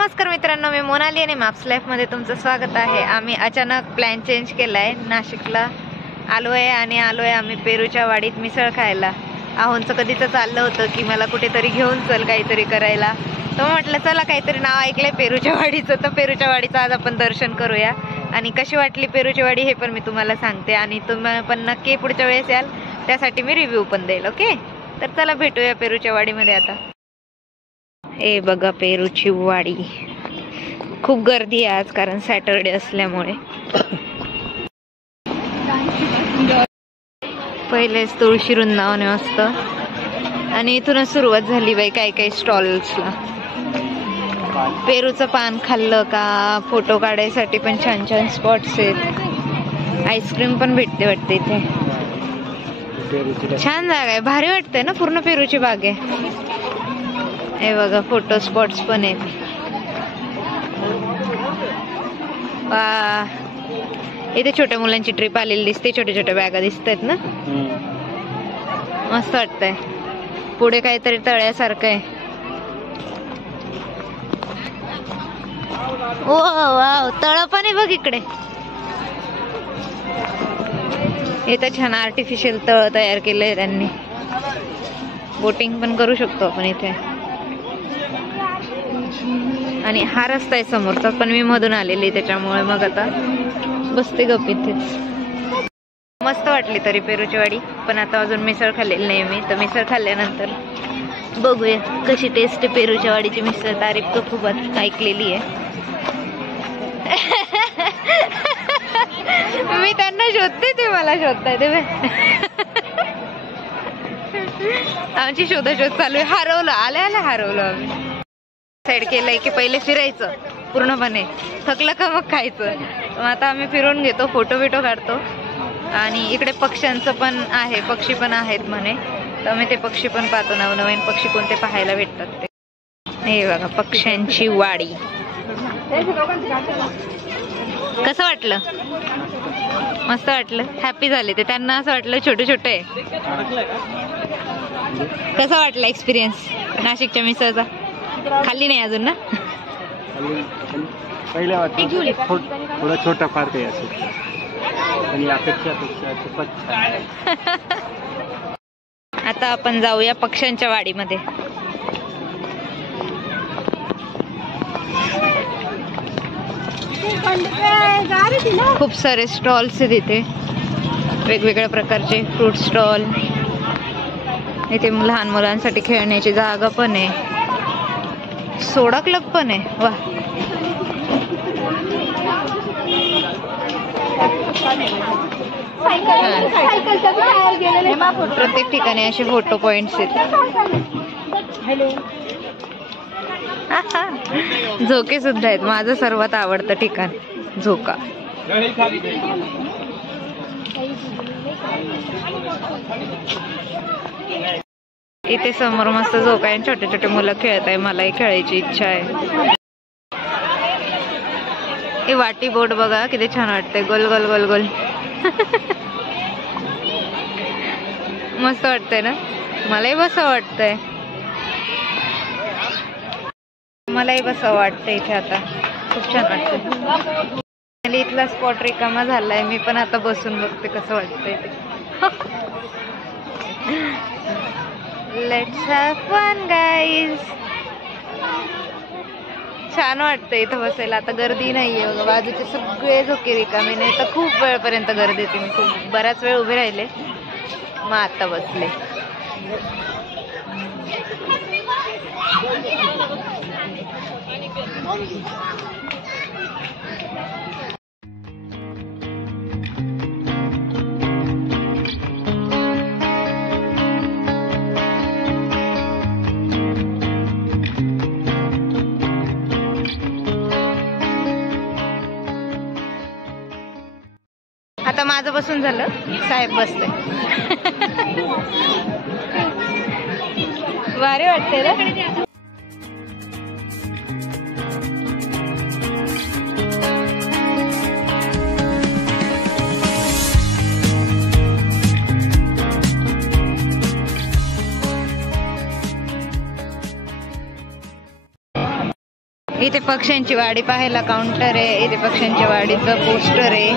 नमस्कार मित्रांनो, मी मोनाली आणि मॅप्स लाईफ मध्ये तुमचं स्वागत आहे। आम्ही अचानक प्लॅन चेंज केलाय, नाशिकला आलोय आणि आलोय आम्ही पेरूच्या वाडीत मिसळ खायला। आहोंचं कधीच चाललं होतं की मला कुठेतरी घेऊन चल काहीतरी करायला, तर म्हटलं चला काहीतरी नाव ऐकलंय पेरूच्या वाडीचं, तर पेरूच्या वाडीचं आज आपण दर्शन करूया। आणि कशी वाटली पेरूची वाडी हे पण मी तुम्हाला सांगते आणि तुम्ही पण नक्की पुढच्या वेळेस याल त्यासाठी मी रिव्ह्यू पण देईल। ओके, तर चला भेटूया पेरूच्या वाडीमध्ये आता। हे बघा पेरूची वाडी, खूप गर्दी आहे आज कारण सॅटरडे असल्यामुळे। पहिलेच तुळशी वृंदावन असतं आणि इथूनच सुरुवात झाली बाई काही काही स्टॉल्सला। पेरूचं पान खाल्लं का फोटो काढायसाठी पण छान छान स्पॉट्स आहेत। आईस्क्रीम पण भेटते वाटते इथे, छान जागा आहे, भारी वाटतंय ना, पूर्ण पेरूची बाग आहे। हे बघा फोटो स्पॉट्स पण आहेत। इथे छोट्या मुलांची ट्रिप आलेली दिसते, छोट्या छोट्या बॅगा दिसत आहेत ना, मस्त वाटतंय। पुढे काहीतरी तळ्यासारखं आहे। ओ वाव, तळ पण आहे बघ इकडे। इथं छान आर्टिफिशियल तळ तयार केलंय त्यांनी, बोटिंग पण करू शकतो आपण इथे। आणि हा रस्ता आहे समोरचा, पण मी मधून आलेली त्याच्यामुळे मग आता बसते गप इथेच। मस्त वाटली तरी पेरूची वाडी, पण आता अजून मिसळ खाल्लेली नाही मी, तर मिसळ खाल्ल्यानंतर बघूया कशी टेस्ट आहे पेरूच्या वाडीची मिसळ। तारीफ तर खूप ऐकलेली आहे। मी त्यांना शोधते, ते मला शोधताय ते आमची शोधाशोध चालू आहे। हरवलं, आल्या आल्या हरवलं आम्ही। साईड केलंय की पहिले फिरायचं पूर्णपणे, थकलं का मग खायचं। मग आता आम्ही फिरून घेतो, फोटो बिटो काढतो। आणि इकडे पक्ष्यांचं पण आहे, पक्षी पण आहेत म्हणे, तर मी ते पक्षी पण पाहतो, नवनवीन पक्षी कोणते पाहायला भेटतात ते। हे बघा पक्ष्यांची वाडी। कसं वाटलं? मस्त वाटलं, हॅपी झाले ते, त्यांना असं वाटलं छोटे छोटे। कसा वाटला एक्सपिरियन्स नाशिकच्या मिसळचा? खाल्ली नाही अजून ना? पहिल्या वाटतं थोडं छोटा फार काही असेल, पण अपेक्षा खूपच छान। आता आपण जाऊया पक्ष्यांच्या वाडीमध्ये। खूप सारे स्टॉल्स आहेत इथे, वेगवेगळ्या प्रकारचे फ्रूट स्टॉल। इथे लहान मुलांसाठी खेळण्याची जागा पण आहे, सोडा क्लब पण आहे। वा, प्रत्येक ठिकाणी असे फोटो पॉइंट्स आहेत। झोके सुद्धा आहेत, माझं सर्वात आवडतं ठिकाण झोका। इथे समोर मस्त झोका आहे, छोटे छोटे मुलं खेळत आहे, मलाही खेळायची इच्छा आहे। हे वाटी बोट बघा किती छान वाटतंय, गोल गोल गोल गोल। मस्त वाटतंय ना, मलाही बसावं वाटतंय, मलाही बसावं वाटतंय इथे आता, खूप छान वाटतंय। इथला स्पॉट रिकामा झालाय, मी पण आता बसून बघते कसं वाटतंय ते। Let's have fun guys. छान वाटतंय इथं बसायला, आता गर्दी नाहीये बघा, बाजूचे सगळे झोके रिकामे, नाही तर खूप वेळपर्यंत गर्दी होती। मी खूप बराच वेळ उभे राहिले, मग आता बसले। आता माझं बसून झालं, साहेब बसले। भारी वाटते ना। इथे पक्ष्यांची वाडी पाहायला काउंटर आहे, इथे पक्ष्यांच्या वाडीचं पोस्टर आहे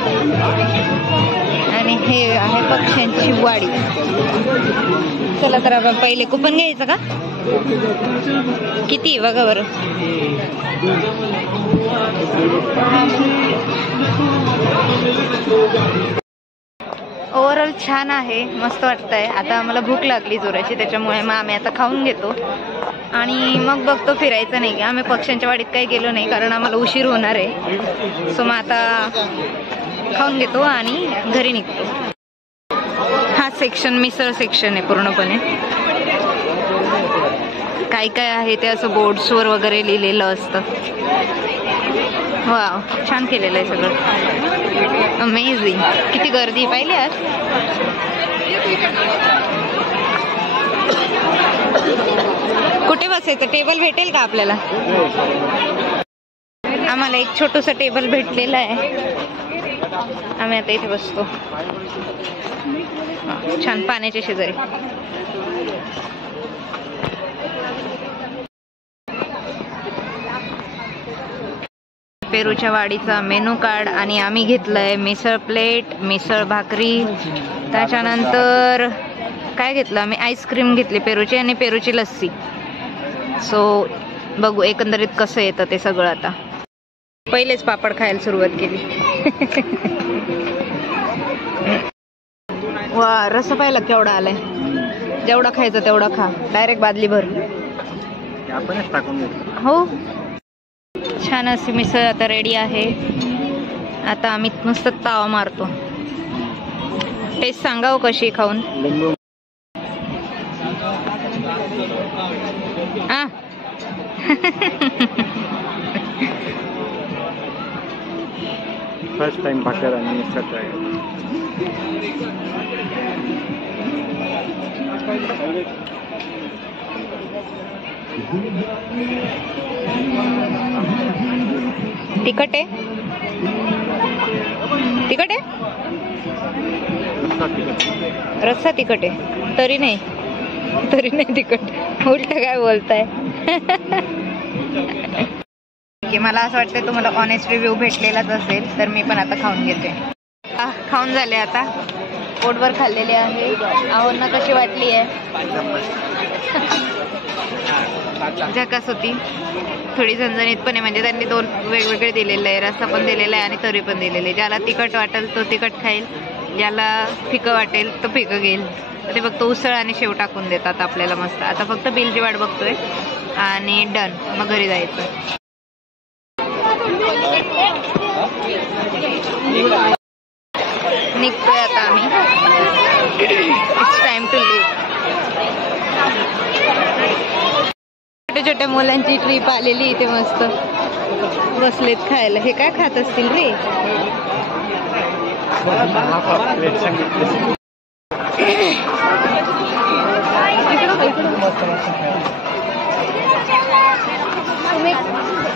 आणि हे आहे पक्ष्यांची वाडी. चला तर आपण पहिले कुपन घ्यायचं का? किती बघा बरं. ओव्हरऑल छान आहे, मस्त वाटतंय. आता आम्हाला भूक लागली जोराची, त्याच्यामुळे मग आम्ही आता खाऊन घेतो आणि मग बघतो फिरायचं नाही. आम्ही पक्ष्यांच्या वाडीत काही गेलो नाही कारण आम्हाला उशीर होणार आहे. सो मग आता खाऊन घेतो आणि घरी निघतो. हा सेक्शन मिसळ सेक्शन आहे पूर्णपणे. काय काय आहे ते असं बोर्ड्सवर वगैरे लिहिलेलं असतं. वाव, छान केलेलं आहे सगळं. अमेझिंग. किती गर्दी पाहिली आज. कुठे बसायचं? टेबल भेटेल का आपल्याला? आम्हाला एक छोटूसा टेबल भेटलेला आहे, आम्ही आता इथे बसतो. छान पाण्याच्या शेजारी. पेरूच्या वाडीचा मेनू कार्ड आणि आम्ही घेतलंय मिसळ प्लेट, मिसळ भाकरी, त्याच्यानंतर काय घेतलं आम्ही? आईस्क्रीम घेतली पेरूची आणि पेरूची लस्सी. सो बघू एकंदरीत कसं येतं ते सगळं. आता पहिलेच पापड खायला सुरुवात केली. वा, रस पाहिला केवढा आलाय. जेवढा खायचा तेवढा खा, डायरेक्ट बादली भर. आपणच टाकून घेतो. हो, छान अशी मिसळ आता रेडी आहे. आता आम्ही मस्त तावा मारतो. टेस्ट सांगाव कशी खाऊन. फर्स्ट टाइम भाकर आणि मिसळ ट्राय. तिखट आहे? तिखट आहे? रस्सा तिखट आहे? तरी नाही तिखट. उलट काय बोलताय. मला असं वाटतं तुम्हाला ऑनेस्ट रिव्ह्यू भेटलेलाच असेल, तर मी पण आता खाऊन घेते. खाऊन झाले आता, पोटभर खाल्लेले आहे. आहोंना कशी वाटली आहे? झकास होती. थोडी झणझणीत पण आहे, म्हणजे त्यांनी दोन वेगवेगळे दिलेले आहे. रस्सा पण दिलेला आहे आणि तरी पण दिलेले आहे. ज्याला तिखट वाटेल तो तिखट खाईल, ज्याला फिकं वाटेल तो फिकं घेईल. ते फक्त उसळ आणि शेव टाकून देतात आपल्याला मस्त. आता फक्त बिलची वाट बघतोय आणि डन, मग घरी जायचं. निघतोय आता आम्ही. It's time to leave. छोट्या छोट्या मुलांची ट्रिप आलेली इथे, मस्त बसलेत खायला. हे काय खात असतील रे?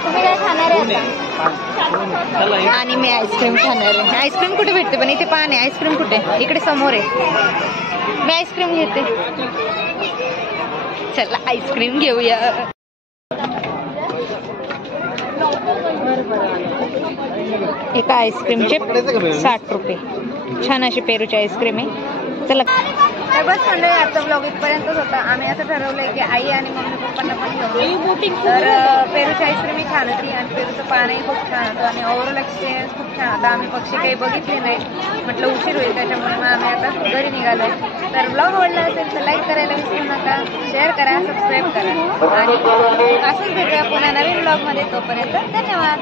तुम्ही काय खाणार आहे आता? आणि मी आईस्क्रीम खाणार आहे. आईस्क्रीम कुठे भेटते पण? इथे पान आहे. आईस्क्रीम कुठे? इकडे समोर आहे. मी आईस्क्रीम घेते. चला आईस्क्रीम घेऊया. एका आईस्क्रीमचे 60 रुपये. छान अशी पेरूची आईस्क्रीम आहे. चला बस मंडळी, आजचा ब्लॉग इथपर्यंतच होता. आम्ही असं ठरवलंय की आई आणि मम्मी पप्पांना पण घेऊ. तर पेरूची आईस्क्रीम ही छान होती आणि पेरूचं पानही खूप छान होतं आणि ओव्हरऑल एक्सपिरियन्स खूप छान होता. आम्ही पक्षी काही बघितले नाही, म्हटलं उशीर होईल, त्याच्यामुळे मग आम्ही आता घरी निघालोय. तर ब्लॉग आवडला असेल तर लाईक करायला विसरू नका, शेअर करा, सबस्क्राईब करा आणि असंच भेटूया पुन्हा नवीन ब्लॉगमध्ये. तोपर्यंत धन्यवाद.